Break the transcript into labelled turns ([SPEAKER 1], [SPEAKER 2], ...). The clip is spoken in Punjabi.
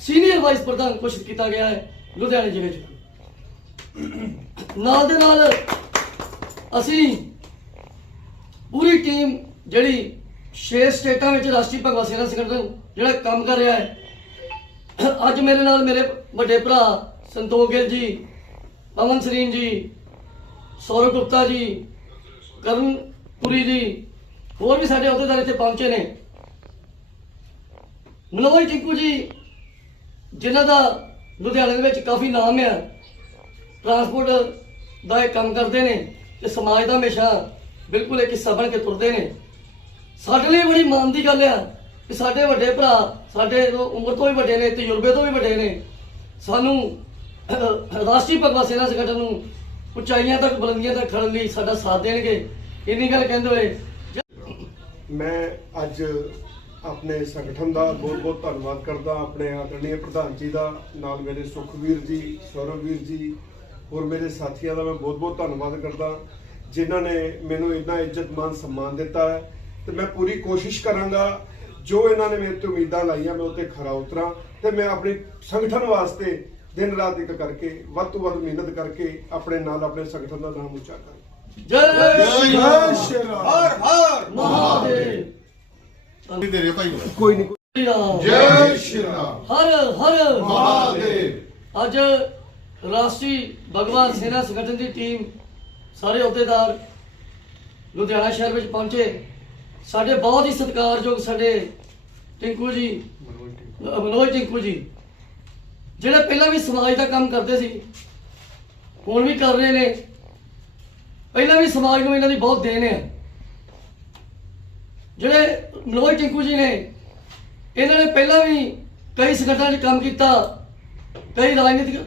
[SPEAKER 1] ਸੀਨੀਅਰ ਵਾਈਸ ਪ੍ਰਧਾਨ ਘੋਸ਼ਿਤ ਕੀਤਾ ਗਿਆ ਹੈ ਲੁਧਿਆਣੇ ਜ਼ਿਲ੍ਹੇ 'ਚ। ਨਾਲ ਦੇ ਨਾਲ ਅਸੀਂ ਪੂਰੀ ਟੀਮ ਜਿਹੜੀ ਛੇ ਸਟੇਟਾਂ ਵਿੱਚ ਰਾਸ਼ਟਰੀ ਭਗਵਾ ਸੇਨਾ ਸੰਗਠਨ ਜਿਹੜਾ ਕੰਮ ਕਰ ਰਿਹਾ ਹੈ, ਅੱਜ ਮੇਰੇ ਨਾਲ ਮੇਰੇ ਵੱਡੇ ਭਰਾ ਸੰਤੋਖ ਗਿੱਲ ਜੀ, ਪਵਨ ਸਰੀਨ ਜੀ, ਸੌਰਵ ਗੁਪਤਾ ਜੀ, ਕਰਨ ਪੁਰੀ ਜੀ, ਹੋਰ ਵੀ ਸਾਡੇ ਅਹੁਦੇਦਾਰ ਇੱਥੇ ਪਹੁੰਚੇ ਨੇ। ਮਨੋਜ ਟਿੰਕੂ ਜੀ ਜਿਨ੍ਹਾਂ ਦਾ ਲੁਧਿਆਣੇ ਦੇ ਵਿੱਚ ਕਾਫੀ ਨਾਮ ਆ। ਟਰਾਂਸਪੋਰਟ ਦਾ ਇਹ ਕੰਮ ਕਰਦੇ ਨੇ ਤੇ ਸਮਾਜ ਦਾ ਹਮੇਸ਼ਾ ਬਿਲਕੁਲ ਇੱਕ ਹਿੱਸਾ ਬਣ ਕੇ ਤੁਰਦੇ ਨੇ। ਸਾਡੇ ਲਈ ਬੜੀ ਮਾਣ ਦੀ ਗੱਲ ਆ ਕਿ ਸਾਡੇ ਵੱਡੇ ਭਰਾ ਸਾਡੇ ਤੋਂ ਉਮਰ ਤੋਂ ਵੀ ਵੱਡੇ ਨੇ ਤਜਰਬੇ ਤੋਂ ਵੀ ਵੱਡੇ ਨੇ। ਸਾਨੂੰ ਅਹ, ਰਾਸ਼ਟਰੀ ਭਗਵਾ ਸੇਨਾ ਸੰਗਠਨ ਨੂੰ ਉਚਾਈਆਂ ਤੱਕ ਬੁਲੰਦੀਆਂ ਤੱਕ ਖੜਨ ਲਈ ਸਾਡਾ ਸਾਥ ਦੇਣਗੇ। ਇੰਨੀ ਗੱਲ ਕਹਿੰਦੇ ਹੋਏ
[SPEAKER 2] ਮੈਂ ਅੱਜ ਆਪਣੇ ਸੰਗਠਨ ਦਾ ਬਹੁਤ ਬਹੁਤ ਧੰਨਵਾਦ ਕਰਦਾ ਆਪਣੇ ਆਦਰਣੀय ਪ੍ਰਧਾਨ ਜੀ ਦਾ ਨਾਲ ਮੇਰੇ ਸੁਖਵੀਰ ਜੀ ਸੌਰਵ ਵੀਰ ਜੀ ਹੋਰ ਮੇਰੇ ਸਾਥੀਆਂ ਦਾ ਮੈਂ ਬਹੁਤ ਬਹੁਤ ਧੰਨਵਾਦ ਕਰਦਾ ਜਿਨ੍ਹਾਂ ਨੇ ਮੈਨੂੰ ਇੰਨਾ ਇੱਜ਼ਤ ਮਾਨ ਸਨਮਾਨ ਦਿੱਤਾ ਹੈ। ਤੇ ਮੈਂ ਪੂਰੀ ਕੋਸ਼ਿਸ਼ ਕਰਾਂਗਾ ਜੋ ਇਹਨਾਂ ਨੇ ਮੇਰੇ ਤੋਂ ਉਮੀਦਾਂ ਲਾਈਆਂ ਮੈਂ ਉੱਤੇ ਖਰਾ ਉਤਰਾਂ ਤੇ ਮੈਂ ਆਪਣੀ ਸੰਗਠਨ ਵਾਸਤੇ ਦਿਨ ਰਾਤ ਇੱਕ ਕਰਕੇ ਵੱਧ ਤੋਂ ਵੱਧ ਮਿਹਨਤ ਕਰਕੇ ਆਪਣੇ ਨਾਲ ਆਪਣੇ ਸੰਗਠਨ ਦਾ ਨਾਮ ਉੱਚਾ ਕਰਾਂ।
[SPEAKER 1] ਜੈ
[SPEAKER 2] ਜੈ ਸ਼੍ਰੀ ਰਾਮ
[SPEAKER 3] ਹਰ ਹਰ
[SPEAKER 1] ਮਹਾਦੇਵ
[SPEAKER 3] ਨਹੀਂ ਦੇ ਰਹੇ ਭਾਈ
[SPEAKER 2] ਕੋਈ ਨਹੀਂ।
[SPEAKER 1] ਸ਼੍ਰੀ ਰਾਮ।
[SPEAKER 3] ਜੈ ਸ਼੍ਰੀ ਰਾਮ।
[SPEAKER 1] ਹਰ ਹਰ
[SPEAKER 3] ਮਹਾਦੇਵ।
[SPEAKER 1] ਅੱਜ ਰਾਸ਼ਟਰੀ ਭਗਵਾਨ ਸੇਨਾ ਸੰਗਠਨ ਦੀ ਟੀਮ ਸਾਰੇ ਅਹੁਦੇਦਾਰ ਲੁਧਿਆਣਾ ਸ਼ਹਿਰ ਵਿੱਚ ਪਹੁੰਚੇ। ਸਾਡੇ ਬਹੁਤ ਹੀ ਸਤਿਕਾਰਯੋਗ ਸਾਡੇ ਟਿੰਕੂ ਜੀ ਅ, ਮਨੋਜ ਟਿੰਕੂ ਜੀ ਜਿਹੜੇ ਪਹਿਲਾਂ ਵੀ ਸਮਾਜ ਦਾ ਕੰਮ ਕਰਦੇ ਸੀ ਹੁਣ ਵੀ ਕਰ ਰਹੇ ਨੇ। ਪਹਿਲਾਂ ਵੀ ਸਮਾਜ ਨੂੰ ਇਹਨਾਂ ਦੀ ਬਹੁਤ ਦੇਣ ਹੈ। ਜਿਹੜੇ ਮਨੋਜ ਟਿੰਕੂ ਜੀ ਨੇ, ਇਹਨਾਂ ਨੇ ਪਹਿਲਾਂ ਵੀ ਕਈ ਸੰਗਠਨਾਂ 'ਚ ਕੰਮ ਕੀਤਾ, ਕਈ ਰਾਜਨੀਤਿਕ